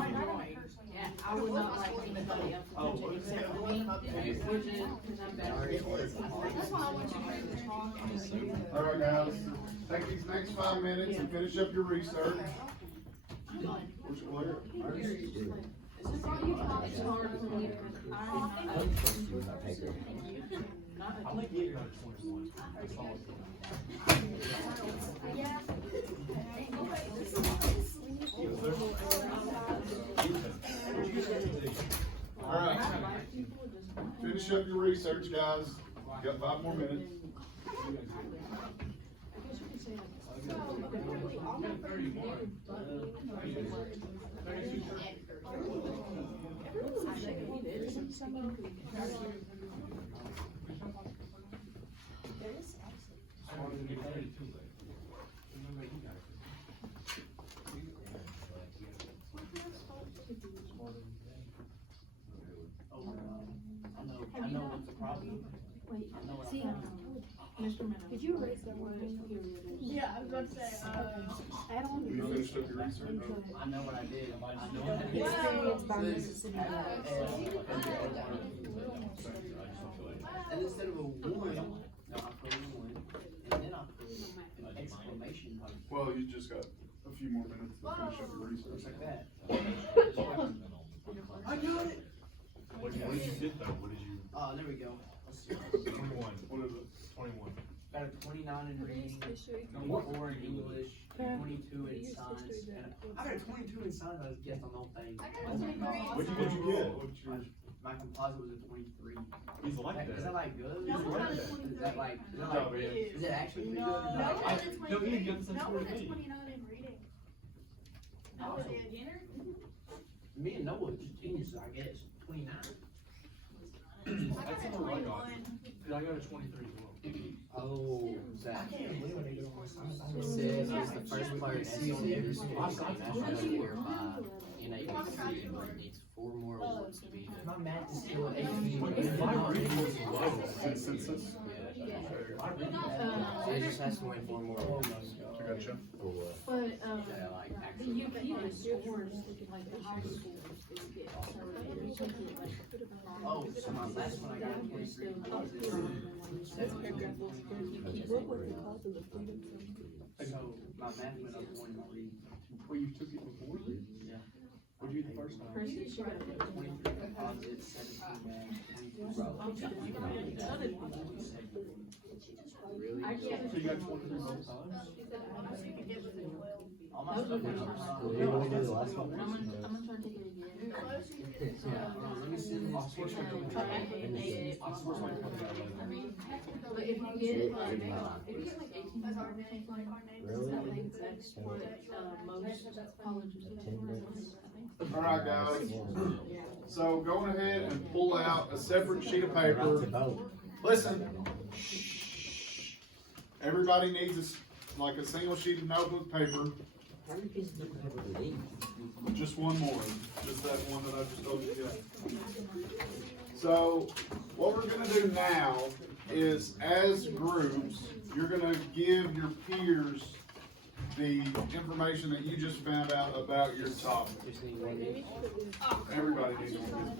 Yeah, I would not like anybody else to touch it except for me, which is, because I'm better. That's why I want you to do it. All right, guys, take these next 5 minutes and finish up your research. Which one? It's hard for me because I like getting out of 21. That's all. All right, finish up your research, guys. Got 5 more minutes. I know what's the problem. wait, see, Mr. Minnow. Did you erase that word? Yeah, I was about to say, Add on. You finished up your research? I know what I did. Experience by Mississippi. And instead of a 1, I put a 1, and then I put an exclamation mark. Well, you just got a few more minutes to finish up your research. Like that. I got it! What did you get though? What did you? There we go. Let's see. 21. What is it? 21. Got a 29 in reading, 24 in English, 22 in science, and I got a 22 in science. I was guessed on the whole thing. What'd you get? What's your? My composite was a 23. He's like that. Is that like good? He's like that. Is that like? No, man. Is it actually pretty no, good? no, I- it's No, he didn't get the same not score when as it's me. 29 in reading. No, it is. Me and Noah are just geniuses, I guess. 29. That's all I got. Dude, I got a 23 as well. Oh, Zach. It says he's the first player in SEC history to become national year by NABC and needs 4 more awards to be. My math is still at 18. My reading was low since. So he just has to win 4 more awards. I gotcha. But, Yeah, like the actually. UP scores, like the high schools, is good. So you take it like. Oh, so my last one I got 23 composites. So my math went up 1 in reading. Well, you took it before? Yeah. What'd you get the first time? First, you should have. 23 composites, 17 math, 22 Really? I can't. So you got 23 both times? All my stuff went up. I'm gonna start taking it again. Yeah, let me send I'll this switch picture. my I'll switch my comment. But if you get it like, if you get like 18 or something like that, I think that's what, most colleges do. All right, guys. So going ahead and pull out a separate sheet of paper. Listen. Shh. Everybody needs like a single sheet of notebook paper. How many pieces of paper do they need? Just one more. Just that one that I just told you to get. So what we're gonna do now is, as groups, you're gonna give your peers the information that you just found out about your topic. Everybody needs one.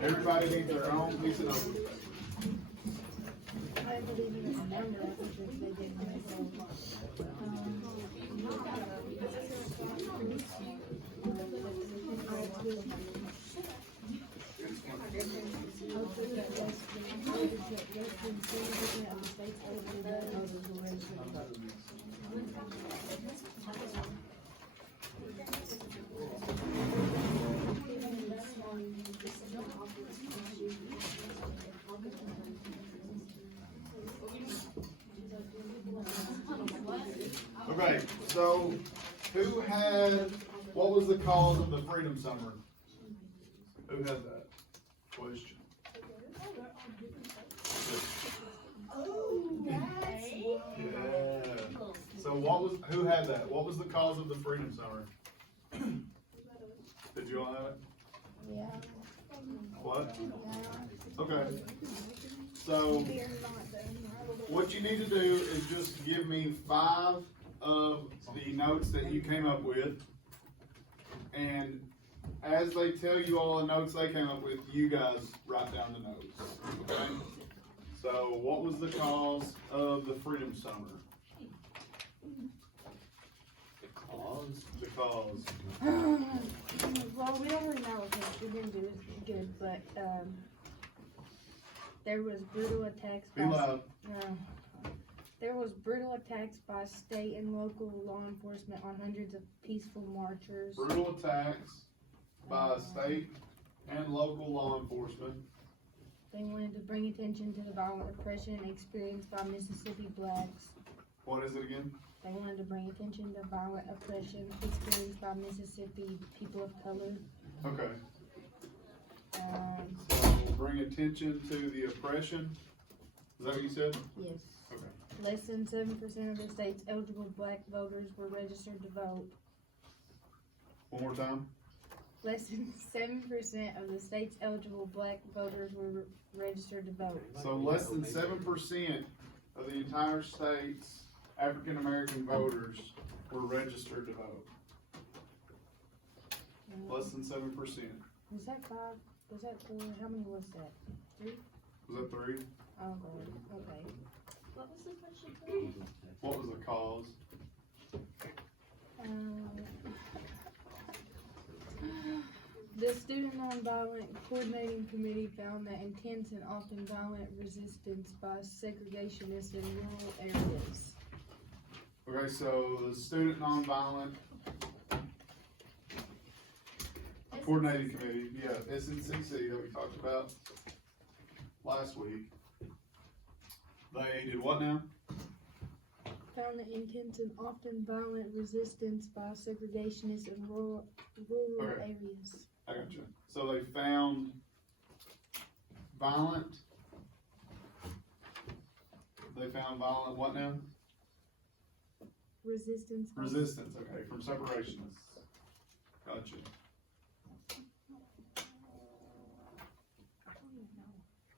Everybody needs their own piece of notebook. Okay, so who had, what was the cause of the Freedom Summer? Who had that question? Yeah. So who had that? What was the cause of the Freedom Summer? Did you all have it? Yeah. What? Okay. So what you need to do is just give me 5 of the notes that you came up with. And as they tell you all the notes they came up with, you guys write down the notes, okay? So what was the cause of the Freedom Summer? The cause? The cause. Well, we don't really know because we didn't do it good, but there was brutal attacks Be by loud. there was brutal attacks by state and local law enforcement on hundreds of peaceful marchers. Brutal attacks by state and local law enforcement. They wanted to bring attention to the violent oppression experienced by Mississippi blacks. What is it again? They wanted to bring attention to violent oppression experienced by Mississippi people of color. Okay. Um, So bring attention to the oppression. Is that what you said? yes. Okay. Less than 7% of the state's eligible black voters were registered to vote. One more time. Less than 7% of the state's eligible black voters were registered to vote. So less than 7% of the entire state's African American voters were registered to vote. Less than 7%. Was that 5? Was that 4? How many was that? 3? Was that 3? Oh, okay. What was the question? What was the cause? The Student Nonviolent Coordinating Committee found that intense and often violent resistance by segregationists in rural areas. Okay, so the Student Nonviolent Coordinating Committee, yeah, SNCC that we talked about last week. They did what now? Found that intense and often violent resistance by segregationists in rural Okay. areas. I got you. So they found violent what now? Resistance. Resistance, okay, from separationists. Gotcha.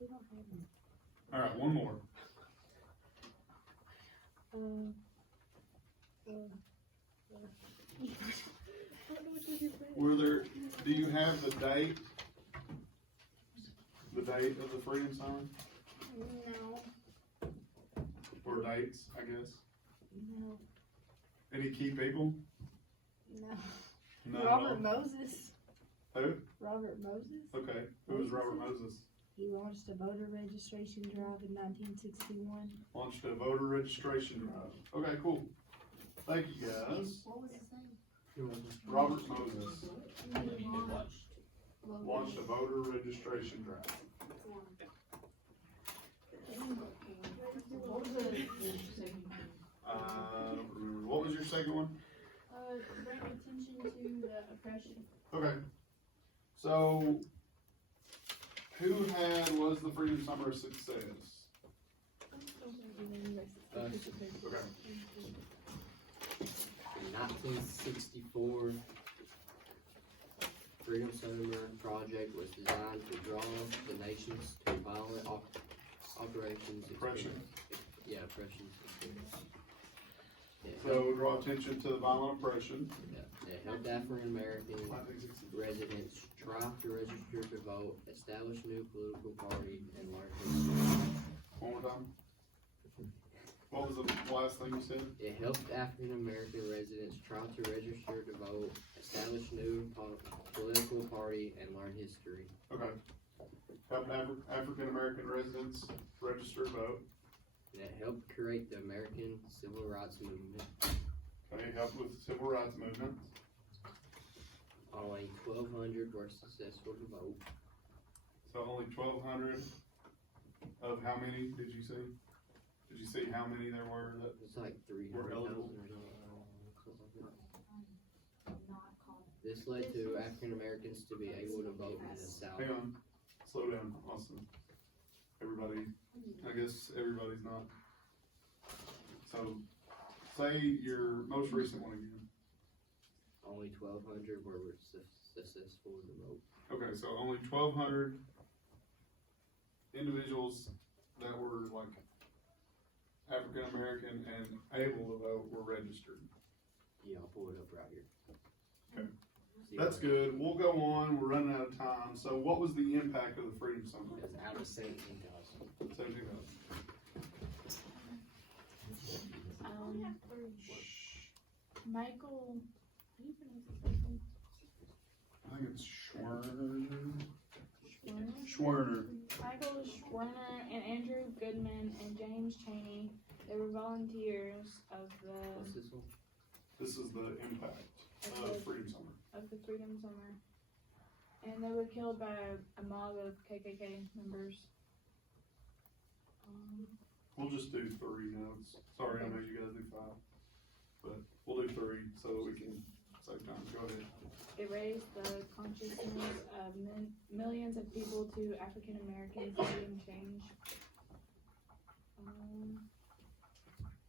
We don't have them. Alright, one more. I don't know what you just read. Were there, do you have the date? The date of the Freedom Summer? No, Or dates, I guess? no, Any key people? no. No. Robert Moses. Who? Robert Moses. Okay, who was Robert Moses? He launched a voter registration drive in 1961. Launched a voter registration drive. Okay, cool. Thank you, guys. What was his name? Robert Moses launched a voter registration drive. What was your second one? Bring attention to the oppression. Okay. So, was the Freedom Summer a success? Okay. In 1964, Freedom Summer project was designed to draw the nations to violent operations. Oppression. Yeah, oppression. Yeah, So draw attention to the violent oppression. it helped African American residents try to register to vote, establish a new political party, and learn history. One more time. What was the last thing you said? It helped African American residents try to register to vote, establish a new political party, and learn history. Okay. Help African American residents register to vote. And it helped create the American Civil Rights Movement. Okay, help with the Civil Rights Movement. Only 1,200 were successful to vote. So only 1,200 of how many did you see? Did you see how many there were that It's like were 300,000 eligible? or something. This led to African Americans to be able to vote in the South. Hang on, slow down, Austin. Everybody, I guess everybody's not. So, say your most recent one again. Only 1,200 were successful to vote. Okay, so only 1,200 individuals that were like African American and able to vote were registered. Yeah, I'll pull it up right here. That's good. We'll go on. We're running out of time. So what was the impact of the Freedom Summer? It's out of 17,000. 17,000. Michael, how do you pronounce his first name? I think it's Schwerner. Schwerner? Schwerner. Michael Schwerner and Andrew Goodman and James Cheney, they were volunteers of What's the this one? This is the impact of Freedom Summer. Freedom Summer. And they were killed by a mob of KKK members. We'll just do 3 notes. Sorry, I know you guys do 5. But we'll do 3 so that we can save time. Go ahead. It raised the consciousness of millions of people to African Americans needing change.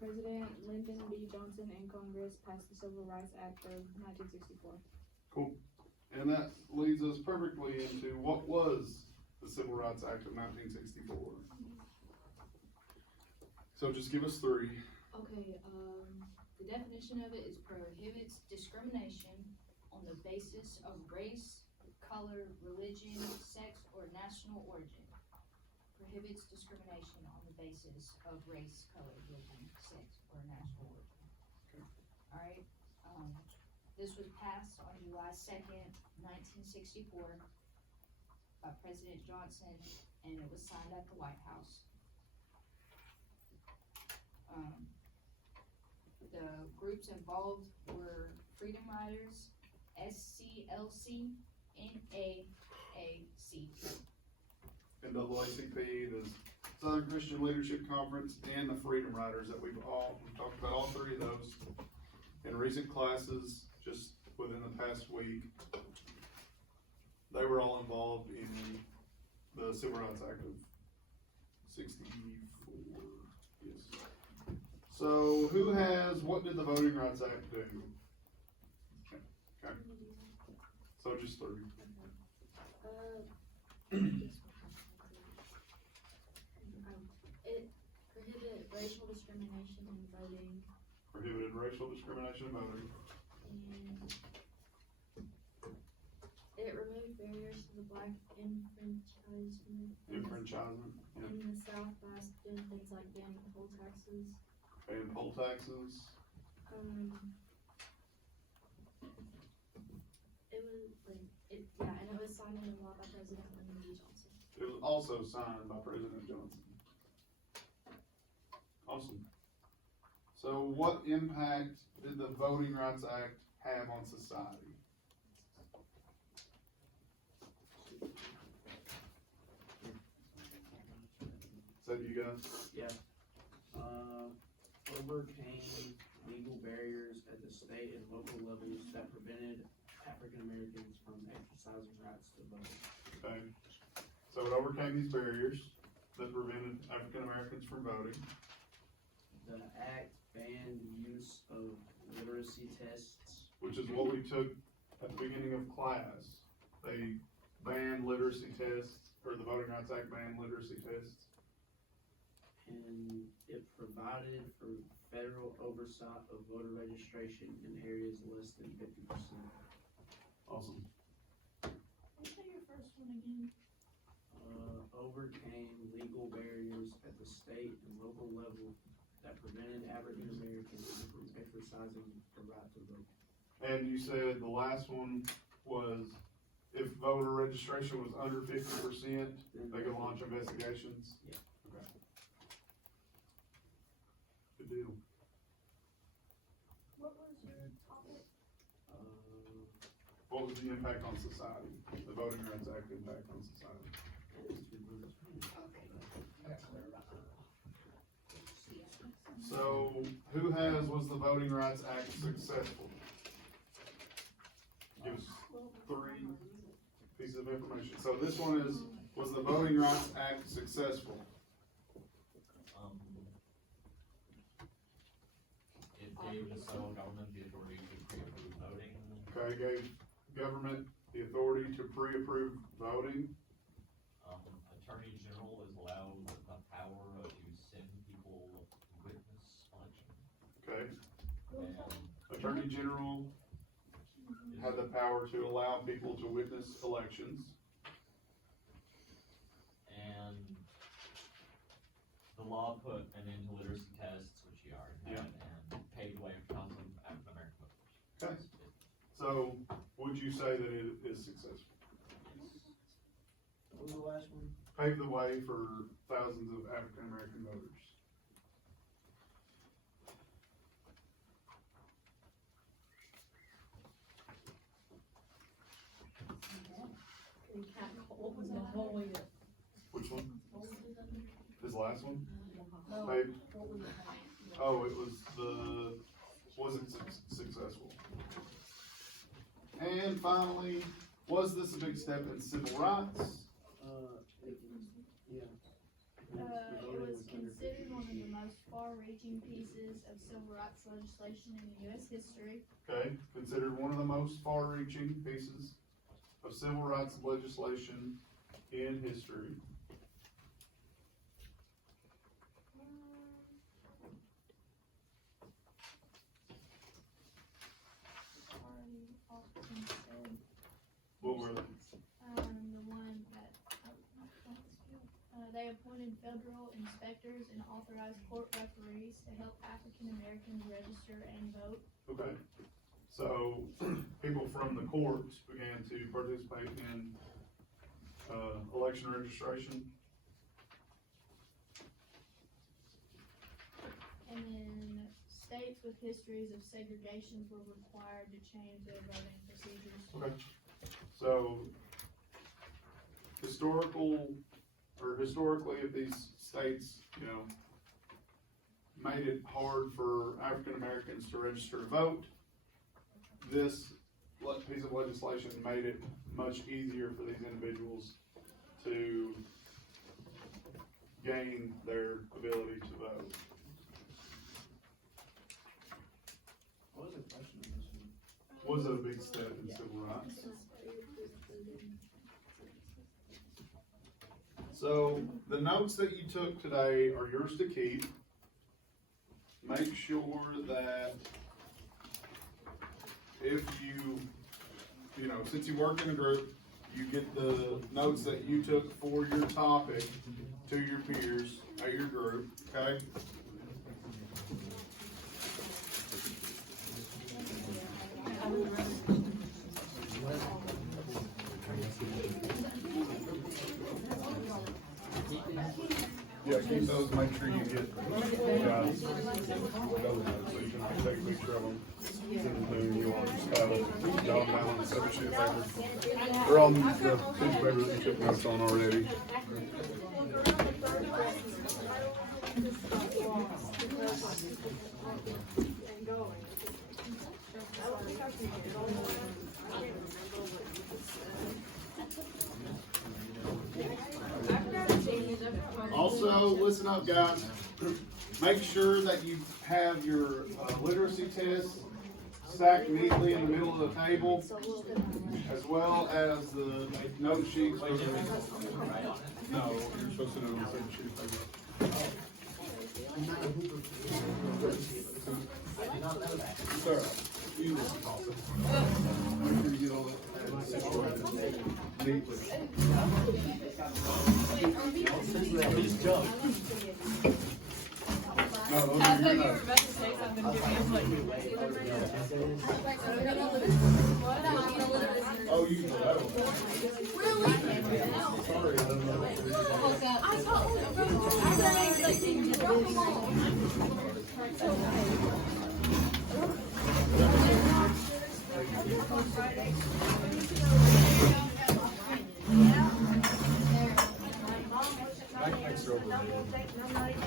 President Lyndon B. Johnson and Congress passed the Civil Rights Act of 1964. Cool. And that leads us perfectly into what was the Civil Rights Act of 1964. So just give us 3. Okay, the definition of it is prohibits discrimination on the basis of race, color, religion, sex, or national origin. Prohibits discrimination on the basis of race, color, religion, sex, or national origin. Alright, this was passed on July 2nd, 1964 by President Johnson, and it was signed at the White House. The groups involved were Freedom Riders, SCLC, NAACP. NAACP, the Southern Christian Leadership Conference, and the Freedom Riders that we've talked about all 3 of those in recent classes just within the past week. They were all involved in the Civil Rights Act of 64. Yes. So what did the Voting Rights Act do? Okay. So just 3. It prohibited racial discrimination in voting, Prohibited racial discrimination in voting. and it removed barriers to the black enfranchisement Enfranchisement. Yeah. in the South by doing things like banning poll taxes. Paying poll taxes. It was like, and it was signed into law by President Lyndon B. Johnson. It was also signed by President Johnson. Awesome. So what impact did the Voting Rights Act have on society? Is that you guys? Yeah. Overcame legal barriers at the state and local levels that prevented African Americans from exercising rights to vote. Okay. So it overcame these barriers that prevented African Americans from voting. The act banned use of literacy tests. Which is what we took at the beginning of class. They banned literacy tests, or the Voting Rights Act banned literacy tests. And it provided for federal oversight of voter registration in areas less than 50%. Awesome. What's your first one again? Overcame legal barriers at the state and local level that prevented African Americans from exercising the right to vote. And you said the last one was if voter registration was under 50%, they could launch investigations? Yeah. Okay. Good deal. What was your topic? What was the impact on society? The Voting Rights Act impact on society? So, was the Voting Rights Act successful? Give us 3 pieces of information. So this one is, was the Voting Rights Act successful? It gave the federal government the authority to pre-approve voting. Okay, gave government the authority to pre-approve voting. Attorney General is allowed the power to send people witness election. Okay, And Attorney General is had the power to allow people to witness elections. And the law put an end to literacy tests, which you already had, and paved the way for tons of African American voters. Okay. So, would you say that it is successful? What was the last one? Paved the way for thousands of African American voters. Which one? This last one? Paved? Oh, it was wasn't successful. And finally, was this a big step in civil rights? It was considered one of the most far-reaching pieces of civil rights legislation in U.S. history. Okay, considered one of the most far-reaching pieces of civil rights legislation in history. Already often said, What were they? the one that, they appointed federal inspectors and authorized court referees to help African Americans register and vote. Okay, so people from the courts began to participate in election registration. And then states with histories of segregation were required to change their voting procedures. Okay, so historically, if these states, made it hard for African Americans to register to vote, this piece of legislation made it much easier for these individuals to gain their ability to vote. What was the question on this one? Was a big step in civil rights. So the notes that you took today are yours to keep. Make sure that if since you work in a group, you get the notes that you took for your topic to your peers at your group, okay? Yeah, keep those, make sure you get, those notes, so you can take a picture of them. Send them to you on jot them down on a separate sheet of paper. They're on the piece of paper that you took notes on already. Also, listen up, guys. Make sure that you have your literacy test stacked neatly in the middle of the table, as well as the note sheets. No, you're supposed to do it on the same sheet of paper. Sarah, you make sure you get all that situated neatly. He's junk. No, those I are thought your you were notes. about to say something to me. I'm like, Oh, you know that one. Sorry, I don't know. I Thanks, Robert.